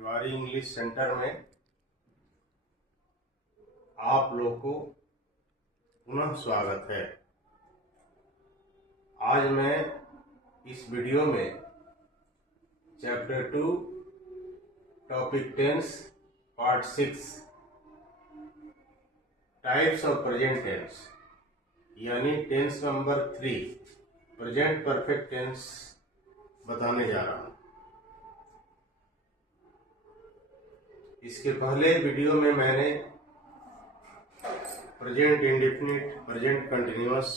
Tiwari English centre में आप लोग को पुनः स्वागत है। आज मैं इस वीडियो में chapter 2 topic tense part 6 types of present tense यानी tense number 3 present perfect tense बताने जा रहा हूं। इसके पहले वीडियो में मैंने प्रेजेंट इंडेफिनिट प्रेजेंट कंटिन्यूअस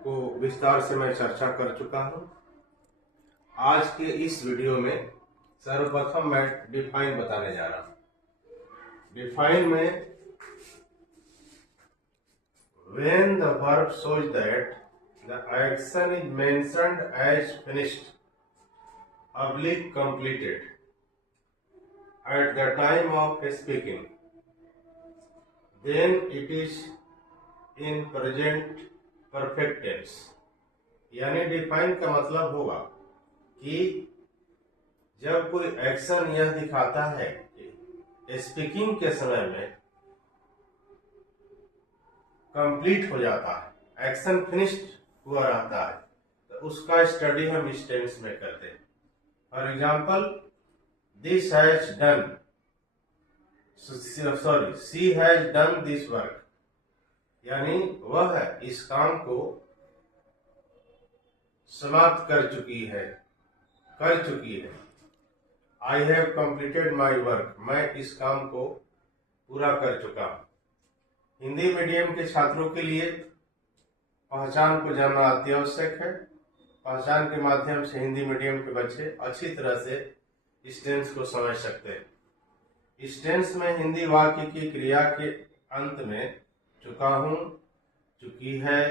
को विस्तार से मैं चर्चा कर चुका हूं। आज के इस वीडियो में सर्वप्रथम मैं डिफाइन बताने जा रहा हूं। डिफाइन में when the verb shows that the action is mentioned as finished oblique completed at the time of speaking, then it is in present perfect tense। यानी डिफाइन का मतलब होगा कि जब कोई एक्शन यह दिखाता है कि स्पीकिंग के समय में कंप्लीट हो जाता है, एक्शन फिनिश्ड हुआ रहता है, तो उसका स्टडी हम इस टेंस में करते हैं। For example, this has done, she has done this work, यानी वह इस काम को समाप्त कर चुकी है। I have completed my work, मैं इस काम को पूरा कर चुका हूं। हिंदी मीडियम के छात्रों के लिए पहचान को जानना अति आवश्यक है। पहचान के माध्यम से हिंदी मीडियम के बच्चे अच्छी तरह से इस टेंस को समझ सकते हैं। इस टेंस में हिंदी वाक्य की क्रिया के अंत में चुका हूं, चुकी है,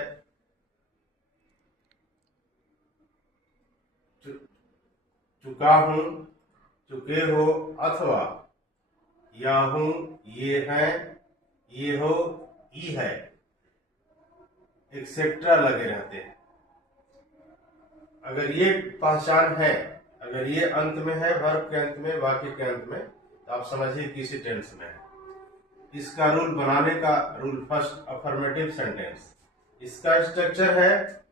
चुका हूं, चुके हो अथवा या हूं, ये है, ये हो, ई है, एक्सेट्रा लगे रहते हैं। अगर ये पहचान है, अगर ये अंत में है, वर्ब के अंत में, वाक्य के अंत में, तो आप समझिए किसी टेंस में है। इसका रूल बनाने का रूल फर्स्ट, अफर्मेटिव सेंटेंस। इसका स्ट्रक्चर है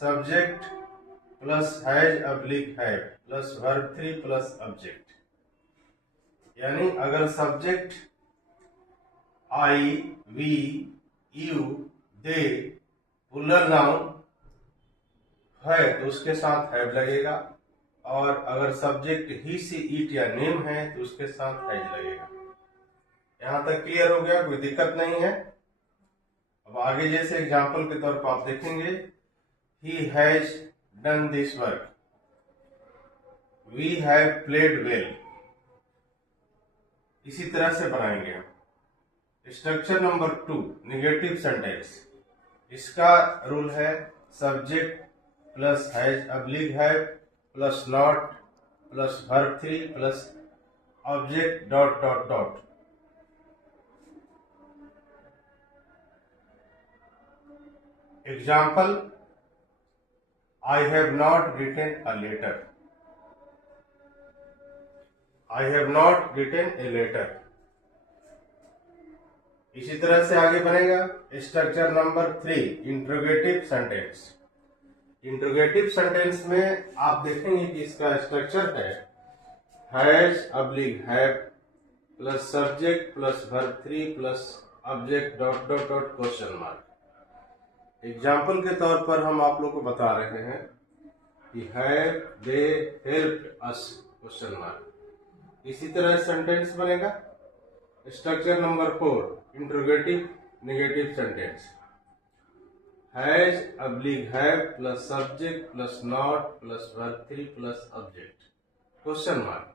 subject plus has oblique have plus verb 3 plus object. यानी अगर subject I, we, you, they plural noun है तो उसके साथ हैव लगेगा, और अगर सब्जेक्ट ही, सी, इट या नेम है तो उसके साथ हैज लगेगा। यहां तक क्लियर हो गया, कोई दिक्कत नहीं है। अब आगे जैसे एग्जांपल के तौर पर आप देखेंगे, he has done this work, we have played well, इसी तरह से बनाएंगे हम। Structure number 2 negative sentence. इसका रूल है subject plus has oblique have plus not plus verb 3 plus object dot dot dot. Example, I have not written a letter, I have not written a letter. इसी तरह से आगे बनेगा structure number 3 interrogative sentence. Interrogative sentence में आप देखेंगे कि इसका स्ट्रक्चर है has oblique have plus subject plus verb 3 plus object dot dot dot question mark. Example के तौर पर हम आप लोग को बता रहे हैं कि have they helped us question mark. इसी तरह सेंटेंस बनेगा structure number 4 interrogative negative sentence. Has oblique have plus subject plus not plus verb 3 plus object question mark.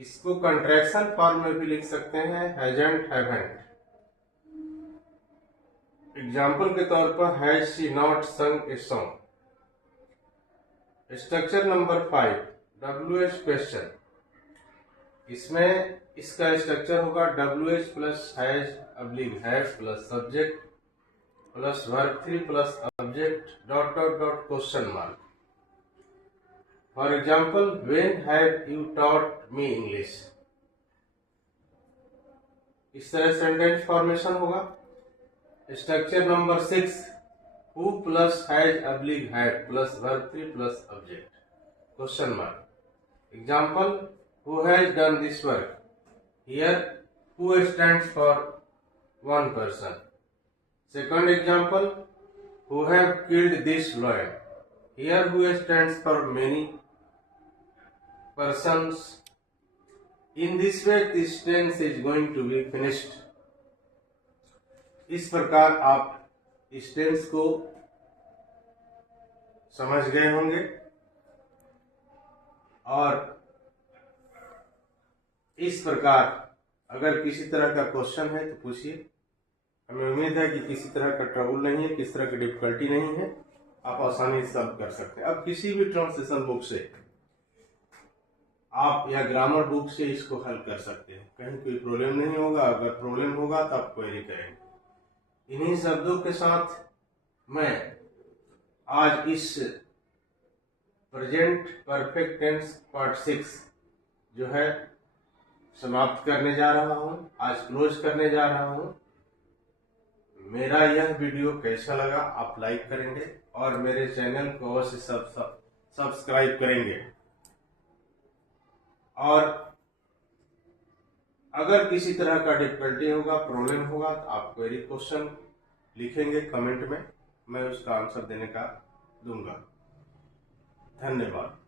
इसको कंट्रैक्शन फॉर्म में भी लिख सकते हैं, हैजंट हैवंट। एग्जाम्पल के तौर पर हैज शी नॉट संग a song. Structure number 5 WH question. इसमें इसका स्ट्रक्चर होगा WH plus has oblique have plus subject plus verb 3 plus object dot dot dot question mark. For example, when have you taught me English. इस तरह sentence formation होगा। Structure number 6, who plus has oblique had plus verb 3 plus object, question mark. Example, who has done this work. Here who stands for one person. Second example, who have killed this lion. Here who stands for many persons. In this way this tense is going to be finished. इस प्रकार आप इस tense को समझ गए होंगे और इस प्रकार अगर किसी तरह का क्वेश्चन है तो पूछिए। हमें उम्मीद है कि किसी तरह का ट्रबल नहीं है, किसी तरह की डिफिकल्टी नहीं है, आप आसानी से सॉल्व कर सकते हैं। अब किसी भी ट्रांसलेशन बुक से आप या ग्रामर बुक से इसको हल कर सकते हैं, कहीं कोई प्रॉब्लम नहीं होगा। अगर प्रॉब्लम होगा तो आप क्वेरी करेंगे। इन्हीं शब्दों के साथ मैं आज इस प्रेजेंट परफेक्ट टेंस पार्ट 6 जो है समाप्त करने जा रहा हूं, आज क्लोज करने जा रहा हूं। मेरा यह वीडियो कैसा लगा आप लाइक करेंगे और मेरे चैनल को अवश्य सब्सक्राइब करेंगे। और अगर किसी तरह का डिफिकल्टी होगा, प्रॉब्लम होगा तो आप क्वेरी क्वेश्चन लिखेंगे कमेंट में, मैं उसका आंसर देने का दूंगा। धन्यवाद।